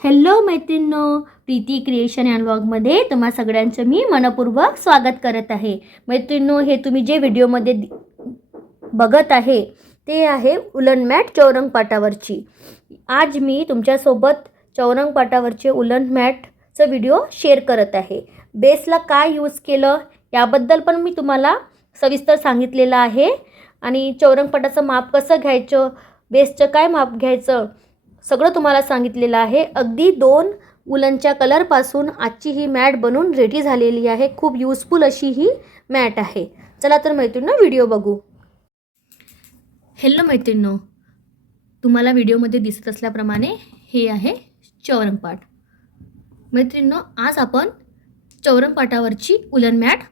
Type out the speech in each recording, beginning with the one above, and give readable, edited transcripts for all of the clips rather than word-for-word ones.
Hello मैत्रिणींनो, Preeti creation and व्लॉगमध्ये तुम्हा सगळ्यांचं मी मनपूर्वक स्वागत करत आहे. मैत्रिणींनो, हे तुम्ही जे व्हिडिओमध्ये बघत आहे ते आहे उलन मॅट चौरंग पाटावरची. आज मी तुमच्यासोबत चौरंग पाटावरचे उलन मॅटचं व्हिडिओ शेअर करत आहे. बेसला काय यूज केलं याबद्दल पण मी तुम्हाला सविस्तर सांगितलेलं आहे आणि चौरंग पाटाचं माप कसं घ्यायचं, बेसचं काय माप घ्यायचं सगळं तुम्हाला सांगितलेलं आहे. अगदी 2 उलनच्या कलरपासून आजची ही मॅट बनून रेडी झालेली आहे. खूप यूजफुल अशी ही मॅट आहे. चला तर मैत्रिणींनो, व्हिडिओ बघू. हॅलो मैत्रिणींनो, तुम्हाला व्हिडिओमध्ये दिसत असल्याप्रमाणे हे आहे चौरंग पाट. मैत्रिणींनो, आज आपण चौरंग पाटावरची उलन मॅट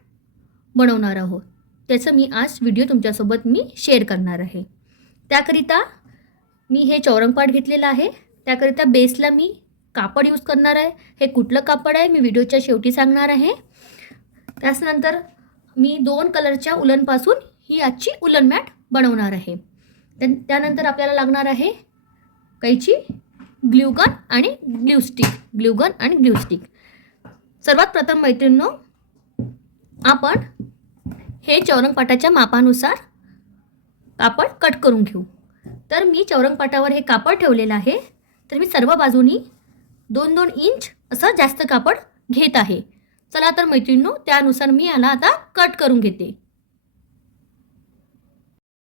बनवणार आहोत. त्याचं मी आज व्हिडिओ तुमच्यासोबत मी शेअर करणार आहे. त्याकरिता मी हे चौरंग पाट घेतलेलं आहे. त्याकरिता बेसला मी कापड यूज करणार आहे. हे कुठलं कापड आहे मी व्हिडिओच्या शेवटी सांगणार आहे. त्यानंतर मी 2 कलरच्या उलनपासून ही आजची उलन मॅट बनवणार आहे. त्यानंतर आपल्याला लागणार आहे कैची, ग्लूगन आणि ग्लू स्टिक. सर्वात प्रथम मैत्रिणींनो, आपण हे चौरंग पाटाच्या मापानुसार कापड कट करून घेऊ. तर मी चौरंग पाटावर हे कापड ठेवलेलं आहे. तर मी सर्व बाजूनी 2-2 इंच असं जास्त कापड घेत आहे. चला तर मैत्रिणींनो, त्यानुसार मी याला आता कट करून घेते.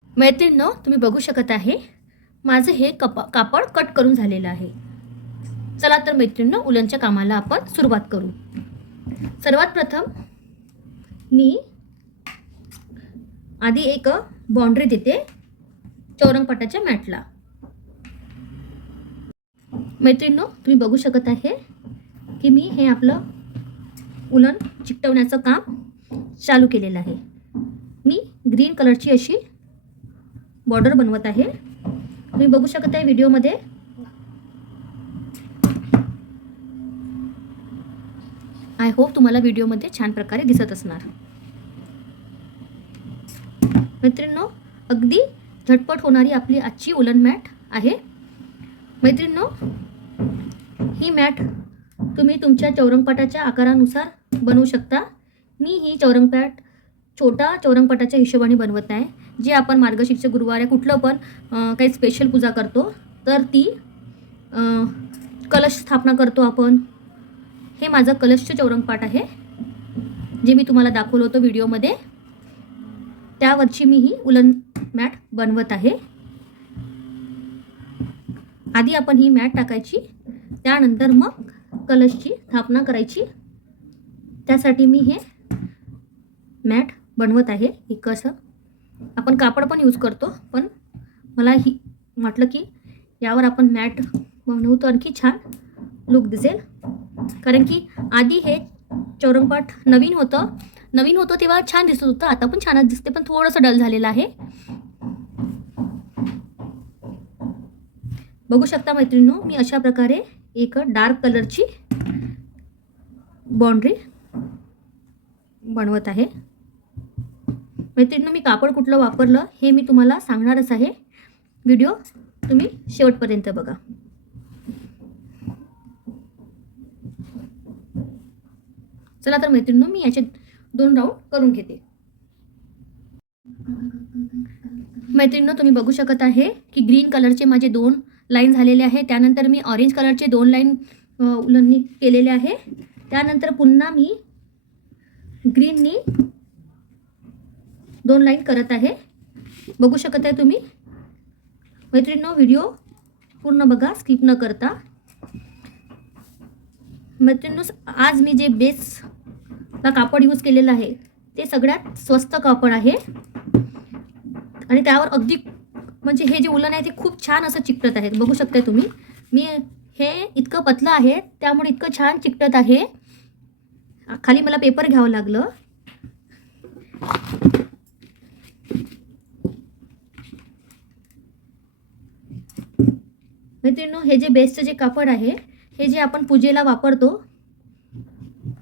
मैत्रिणींनो, तुम्ही बघू शकत आहे माझं हे कापड कट करून झालेलं आहे. चला तर मैत्रिणींनो, उलनच्या कामाला आपण सुरुवात करू. सर्वात प्रथम मी आधी एक बाउंड्री देते चौरंग पाटाच्या मॅटला. मैत्रिणींनो, तुम्ही बघू शकत आहे की मी हे आपलं उलन चिकटवण्याचं काम चालू केलेलं आहे. मी ग्रीन कलरची अशी बॉर्डर बनवत आहे. तुम्ही बघू शकत आहे व्हिडिओमध्ये. आय होप तुम्हाला व्हिडिओमध्ये छान प्रकारे दिसत असणार. मैत्रिणींनो, अगदी झटपट होणारी आपली आजची उलन मॅट आहे. मैत्रिणींनो, ही मॅट तुम्ही तुमच्या चौरंग पाटाच्या आकारानुसार बनवू शकता. मी ही चौरंग पाट छोटा चौरंग पाटाच्या हिशोबाने बनवत आहे. जे आपण मार्गशीर्ष गुरुवार कुठलं पण काही स्पेशल पूजा करतो तर ती कलश स्थापना करतो आपण. हे माझं कलशचं चौरंग पाट आहे जे मी तुम्हाला दाखवलं होतं व्हिडिओमध्ये. त्यावरची मी ही उलन मॅट बनवत आहे. आधी आपण ही मॅट टाकायची, त्यानंतर मग कलशची स्थापना करायची. त्यासाठी मी हे मॅट बनवत आहे. एक असं आपण कापड पण यूज करतो, पण मला ही म्हटलं की यावर आपण मॅट बनवू तर आणखी छान लुक दिसेल. कारण की आधी हे चौरंग पाट नवीन होतं तेव्हा छान दिसत होतं. आता पण छानच दिसते, पण थोडंसं डल झालेलं आहे. बघू शकता मैत्रिणींनो, मी अशा प्रकारे एक डार्क कलरची बाउंड्री बनवत आहे. मैत्रिणींनो, मी कापड कुठलं वापरलं हे मी तुम्हाला सांगणारच आहे. व्हिडिओ तुम्ही शेवटपर्यंत बघा. चला तर मैत्रिणींनो, मी याचे 2 राऊंड करून घेते. मैत्रिणींनो, तुम्ही बघू शकत आहे की ग्रीन कलरचे माझे 2 लाईन झालेले आहे. त्यानंतर मी ऑरेंज कलरचे 2 लाईन उलननी केलेले आहे. त्यानंतर पुन्हा मी ग्रीननी 2 लाईन करत आहे. बघू शकत आहे तुम्ही. मैत्रिणींनो, व्हिडिओ पूर्ण बघा, स्किप न करता. मैत्रिणींनो, आज मी जे बेसला कापड यूज केलेलं आहे ते सगळ्यात स्वस्त कापड आहे आणि त्यावर अगदी म्हणजे हे जे उलन आहे ते खूप छान असं चिकटत आहे. बघू शकता तुम्ही. मी हे इतकं पतलं आहे त्यामुळे इतकं छान चिकटत आहे. खाली मला पेपर घ्यावं लागलं. मैत्रिणींनो, हे जे बेसचं जे कापड आहे हे जे आपण पूजेला वापरतो,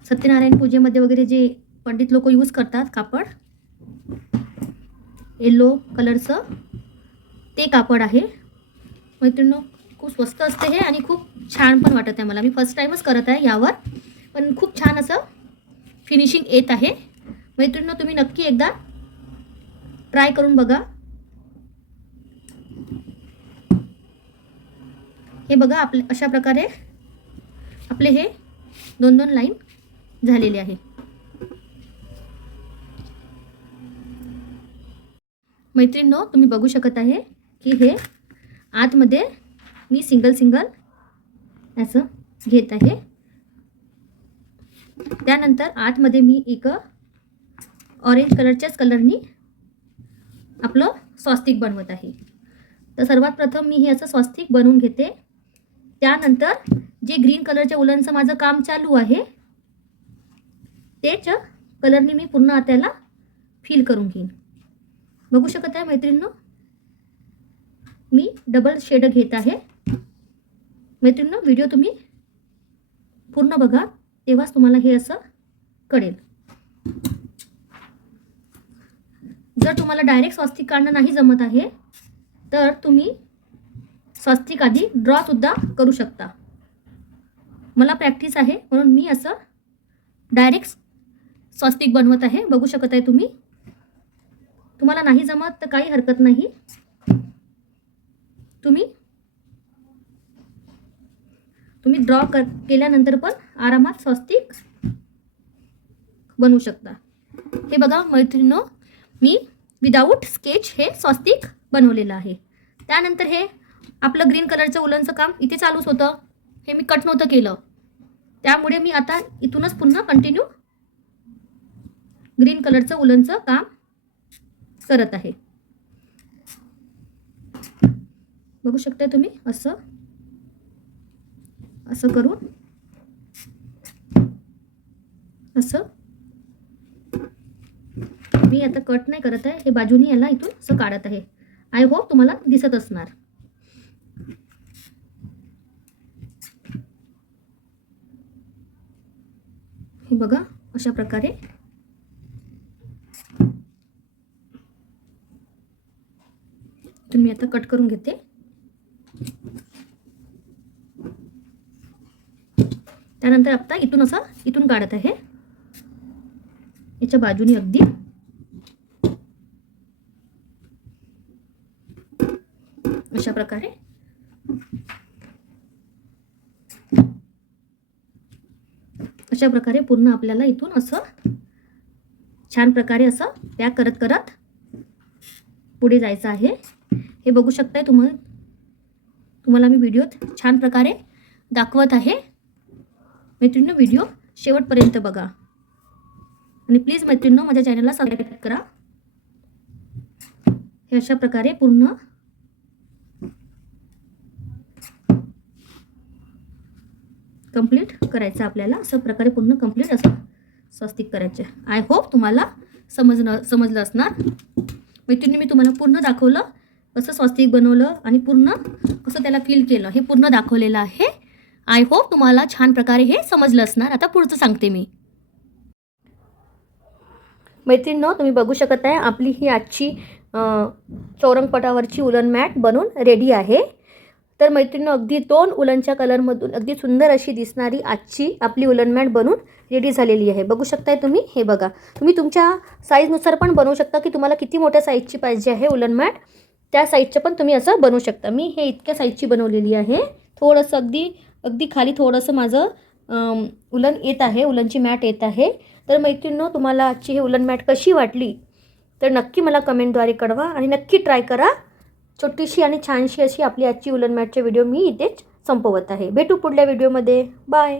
सत्यनारायण पूजेमध्ये वगैरे जे पंडित लोक यूज करतात कापड, येलो कलरचं ते कापड आहे. मैत्रिणींनो, खूप स्वस्त असते हे आणि खूप छान पण वाटत आहे मला. मी फर्स्ट टाईमच करत आहे यावर, पण खूप छान असं फिनिशिंग येत आहे. मैत्रिणींनो, तुम्ही नक्की एकदा ट्राय करून बघा. हे बघा, आपले अशा प्रकारे आपले हे 2-2 लाईन झालेले आहे. मैत्रिणींनो, तुम्ही बघू शकत आहे की हे आतमध्ये मी सिंगल असं घेत आहे. त्यानंतर आतमध्ये मी एक ऑरेंज कलरच्याच कलरनी आपलं स्वस्तिक बनवत आहे. तर सर्वात प्रथम मी हे असं स्वस्तिक बनवून घेते. त्यानंतर जे ग्रीन कलरच्या उलनचं माझं काम चालू आहे तेच कलरनी मी पूर्ण आत्याला फिल करून घेईन. बघू शकत आहे मैत्रिणींनो, मी डबल शेड घेत आहे. मैत्रिणींनो, व्हिडिओ तुम्ही पूर्ण बघा, तेव्हाच तुम्हाला हे असं कळेल. जर तुम्हाला डायरेक्ट स्वस्तिक काढणं नाही जमत आहे तर तुम्ही स्वस्तिक आधी ड्रॉ सुद्धा करू शकता. मला प्रॅक्टिस आहे म्हणून मी असं डायरेक्ट स्वस्तिक बनवत आहे. बघू शकत आहे तुम्ही. तुम्हाला नाही जमत तर काही हरकत नाही, तुम्ही ड्रॉ केल्यानंतर पण आरामात स्वस्तिक बनवू शकता. हे बघा मैत्रिणींनो, मी विदाऊट स्केच हे स्वस्तिक बनवलेलं आहे. त्यानंतर हे आपलं ग्रीन कलरचं उलनचं काम इथे चालूच होतं. हे मी कट नव्हतं केलं, त्यामुळे मी आता इथूनच पुन्हा कंटिन्यू ग्रीन कलरचं उलनचं काम करत आहे. बघू शकता तुम्ही. असं करून असं मी आता कट नाही करत आहे. हे बाजूनी याला इथून असं काढत आहे. आय होप तुम्हाला दिसत असणार. हे बघा, अशा प्रकारे मी आता कट करून घेते. त्यानंतर आता इथून काढत आहे. याच्या बाजूने अगदी अशा प्रकारे पूर्ण आपल्याला इथून असं छान प्रकारे असं पॅक करत पुढे जायचं आहे. हे बघू शकताय तुम्हाला मी व्हिडिओत छान प्रकारे दाखवत आहे. मैत्रिणींनो, व्हिडिओ शेवटपर्यंत बघा आणि प्लीज मैत्रिणींनो, माझ्या चॅनलला सबस्क्राइब करा. हे अशा प्रकारे पूर्ण कंप्लीट करायचं आपल्याला. अशा प्रकारे पूर्ण कंप्लीट असं स्वस्तिक करायचे. आय होप तुम्हाला समजलं असणार. मैत्रिणी, मी तुम्हाला पूर्ण दाखवलं कसं स्वस्तिक बनवलं आणि पूर्ण कसं त्याला फील केलं, हे पूर्ण दाखवलेलं आहे. आय होप तुम्हाला छान प्रकारे हे समजलं असणार. आता पुढचं सांगते मी. मैत्रिणींनो, तुम्ही बघू शकत आहे आपली ही आजची चौरंगपटावरची उलन मॅट बनून रेडी आहे. तर मैत्रिणींनो, अगदी 2 उलनच्या कलरमधून अगदी सुंदर अशी दिसणारी आजची आपली उलन मॅट बनून रेडी झालेली आहे. बघू शकताय तुम्ही. हे बघा, तुम्ही तुमच्या साईजनुसार पण बनवू शकता की तुम्हाला किती मोठ्या साईजची पाहिजे आहे उलन मॅट, त्या साईजचं पण तुम्ही असं बनवू शकता. मी हे इतक्या साईजची बनवलेली आहे. थोडंसं अगदी खाली थोडंसं माझं उलन येत आहे, उलनची मॅट येत आहे. तर मैत्रिणींनो, तुम्हाला आजची ही उलन मॅट कशी वाटली तर नक्की मला कमेंटद्वारे कळवा आणि नक्की ट्राय करा. छोटीशी आणि छानशी अशी आपली आजची उलन मॅटचे व्हिडिओ मी इथेच संपवत आहे. भेटू पुढल्या व्हिडिओमध्ये. बाय.